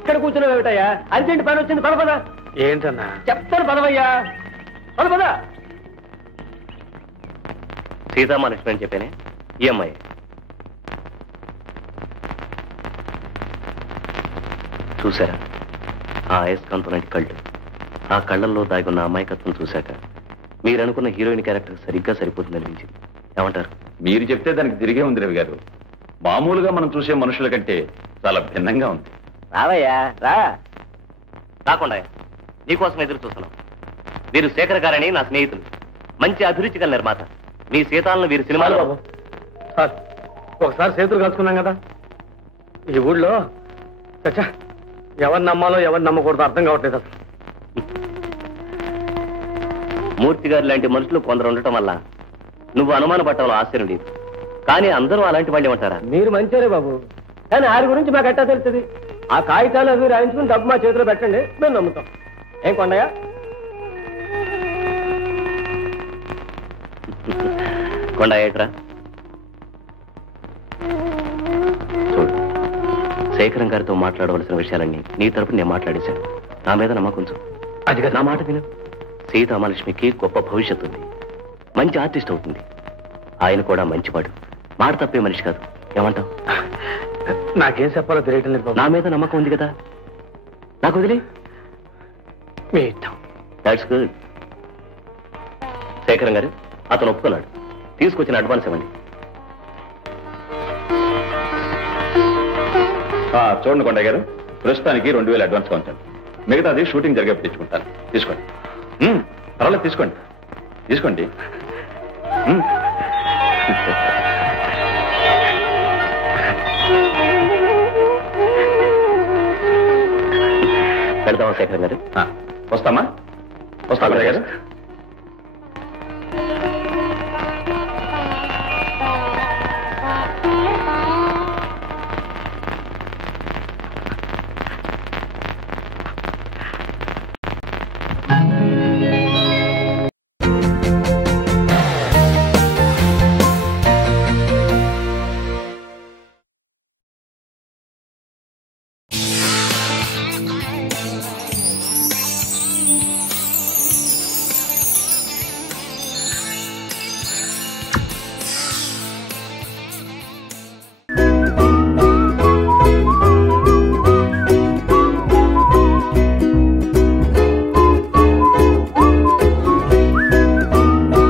ఇక్కడ కూర్చున్నావు ఏమిటయ్యా? అర్జెంట్ పని వచ్చింది, పద పద. ఏంటన్నా? చెప్తాను పదవయ్యా, పద పద. సీతామహాలక్ష్మి అని చెప్పానే, ఈ అమ్మాయి. చూసారా ఆ అయస్కాంతం లాంటి కళ్ళు, ఆ కళ్ళల్లో దాగున్న అమాయకత్వం చూశాక మీరనుకున్న హీరోయిన్ క్యారెక్టర్ సరిగ్గా సరిపోతుందనిపించింది. ఏమంటారు? మీరు చెప్తే దానికి తిరిగే ఉంది రవి గారు. మామూలుగా మనం చూసే మనుషుల కంటే చాలా భిన్నంగా ఉంది. రావయ్యా రా. రాకుండా నీకోసం ఎదురు చూస్తున్నాం. వీరు శేఖర్ గారని నా స్నేహితులు, మంచి అభిరుచి గల నిర్మాత. మీ సీతాలను వీరి సినిమాలో. సార్ ఒకసారి చేతులు కలుసుకున్నాం కదా, ఈ ఊళ్ళో చచ్చా ఎవరు నమ్మాలో ఎవరు నమ్మకూడదో అర్థం కావట్లేదు అసలు. మూర్తి గారు లాంటి మనుషులు కొందరు ఉండటం వల్ల నువ్వు అనుమాన పట్టడంలో ఆశ్చర్యం లేదు. కానీ అందరూ అలాంటి వాళ్ళు ఏమంటారా? మీరు మంచిరే బాబు, కానీ ఆరి గురించి మాకు ఎట్టా తెలుస్తుంది? ఆ కాగితాలు అవి రాయించుకుని డబ్బు మా చేతిలో పెట్టండి, మేము నమ్ముతాం. ఏం కొండయ్య? కొండ ఏట్రా చూడు, శేఖరం గారితో మాట్లాడవలసిన విషయాలన్నీ నీ తరపున నేను మాట్లాడేశాను. నా మీద నమ్మకం ఉంచు. అది నా మాట విను. సీతామహాలక్ష్మికి గొప్ప భవిష్యత్తు ఉంది, మంచి ఆర్టిస్ట్ అవుతుంది. ఆయన కూడా మంచివాడు, మాట తప్పే మనిషి కాదు. ఏమంటావు? నాకేం చెప్పాలో తెలియటం లేదు. నా మీద నమ్మకం ఉంది కదా, నాకు వదిలే. మీ ఇష్టం. That's good. శేఖరం గారు అతను ఒప్పుకున్నాడు, తీసుకొచ్చిన అడ్వాన్స్ ఇవ్వండి. చూడండి కొండయ్య గారు, ప్రస్తుతానికి 2000 అడ్వాన్స్ ఉంచండి. మిగతాది షూటింగ్ జరిగేప్పుడు తెచ్చుకుంటాను. తీసుకోండి. పర్వాలేదు, తీసుకోండి తీసుకోండి. పెడతామా శేఖరం గారు? వస్తామా? వస్తా కొండయ్య గారు.